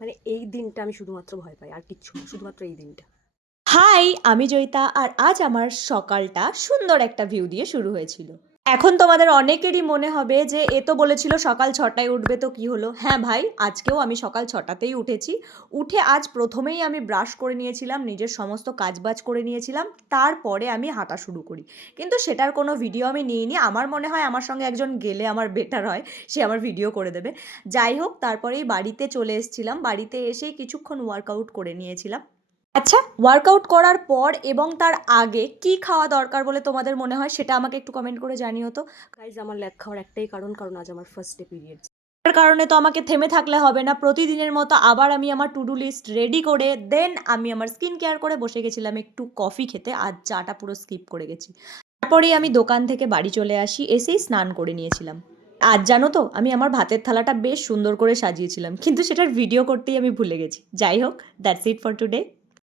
মানে এই দিনটা আমি শুধুমাত্র ভয় পাই, আর কিচ্ছু না, শুধুমাত্র এই দিনটা। হাই, আমি জয়িতা আর আজ আমার সকালটা সুন্দর একটা ভিউ দিয়ে শুরু হয়েছিল। এখন তোমাদের অনেকেরই মনে হবে যে এ তো বলেছিল সকাল 6টায় উঠবে, তো কি হলো? হ্যাঁ ভাই, আজকেও আমি সকাল 6টাতেই উঠেছি। উঠে আজ প্রথমেই আমি ব্রাশ করে নিয়েছিলাম, নিজের সমস্ত কাজবাজ করে নিয়েছিলাম, তারপরে আমি হাঁটা শুরু করি। কিন্তু সেটার কোনো ভিডিও আমি নিইনি। আমার মনে হয় আমার সঙ্গে একজন গেলে আমার বেটার হয়, সে আমার ভিডিও করে দেবে। যাই হোক, তারপরেই বাড়িতে চলে এসেছিলাম, বাড়িতে এসেই কিছুক্ষণ ওয়ার্কআউট করে নিয়েছিলাম। আচ্ছা, ওয়ার্কআউট করার পর এবং তার আগে কি খাওয়া দরকার বলে তোমাদের মনে হয় সেটা আমাকে একটু কমেন্ট করে জানিও তো। গাইজ, আমার ল্যাদ খাওয়ার একটাই কারণ, কারণ আজ আমার ফার্স্ট ডে পিরিয়ডস। তার কারণে তো আমাকে থেমে থাকলে হবে না, প্রতিদিনের মতো আবার আমি আমার টু ডু লিস্ট রেডি করে দেন আমি আমার স্কিন কেয়ার করে বসে গেছিলাম একটু কফি খেতে। আজ চাটা পুরো স্কিপ করে গেছি। তারপরেই আমি দোকান থেকে বাড়ি চলে আসি, এসেই স্নান করে নিয়েছিলাম। আজ জানো তো, আমি আমার ভাতের থালাটা বেশ সুন্দর করে সাজিয়েছিলাম, কিন্তু সেটার ভিডিও করতেই আমি ভুলে গেছি। যাই হোক, দ্যাটস ইট ফর টুডে।